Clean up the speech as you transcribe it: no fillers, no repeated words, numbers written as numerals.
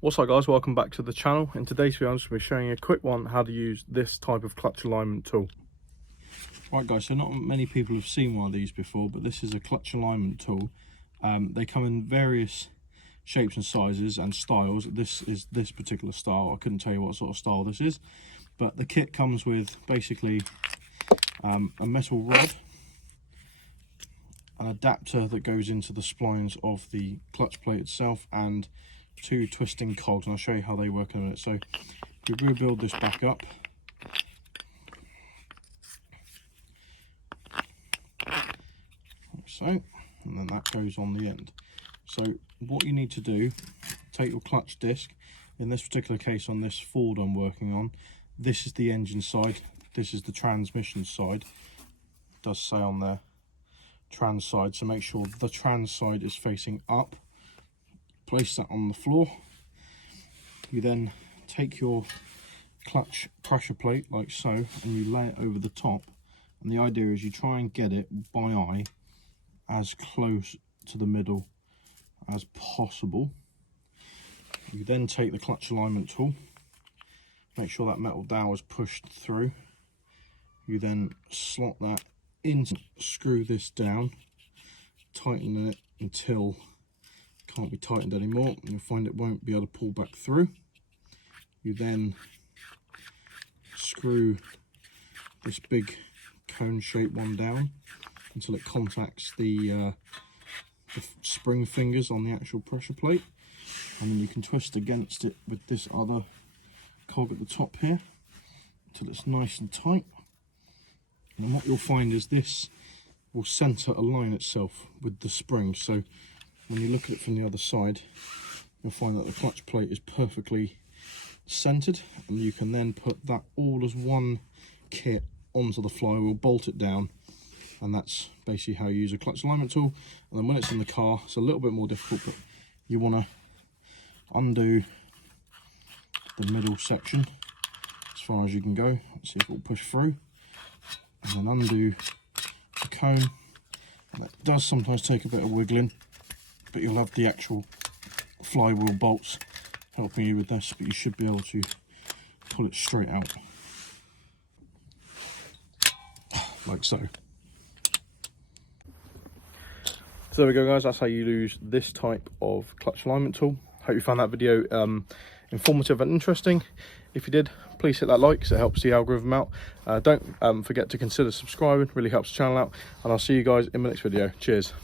What's up guys, welcome back to the channel. In today's video I'm just going to be showing you a quick one how to use this type of clutch alignment tool. Right guys, so not many people have seen one of these before, but this is a clutch alignment tool. They come in various shapes and sizes and styles. This is this particular style. I couldn't tell you what sort of style this is, but the kit comes with basically a metal rod, an adapter that goes into the splines of the clutch plate itself, and two twisting cogs, and I'll show you how they work in a minute. So you rebuild this back up, like so, and then that goes on the end. So what you need to do, take your clutch disc. In this particular case, on this Ford I'm working on, this is the engine side, this is the transmission side. It does say on there trans side, so make sure the trans side is facing up. Place that on the floor. You then take your clutch pressure plate like so, and you lay it over the top, and the idea is you try and get it by eye as close to the middle as possible. You then take the clutch alignment tool, make sure that metal dowel is pushed through. You then slot that in, screw this down, tighten it until it can't be tightened anymore, and you'll find it won't be able to pull back through. You then screw this big cone shaped one down until it contacts the spring fingers on the actual pressure plate, and then you can twist against it with this other cog at the top here until it's nice and tight. And what you'll find is this will center align itself with the spring, so when you look at it from the other side, you'll find that the clutch plate is perfectly centered, and you can then put that all as one kit onto the flywheel, bolt it down, and that's basically how you use a clutch alignment tool. And then when it's in the car, it's a little bit more difficult, but you want to undo the middle section as far as you can go. Let's see if it will push through, and then undo the cone. And that does sometimes take a bit of wiggling, but you'll have the actual flywheel bolts helping you with this, but you should be able to pull it straight out like so. So there we go guys, that's how you use this type of clutch alignment tool. Hope you found that video informative and interesting. If you did, please hit that like so it helps the algorithm out. Don't forget to consider subscribing, really helps the channel out, and I'll see you guys in my next video. Cheers.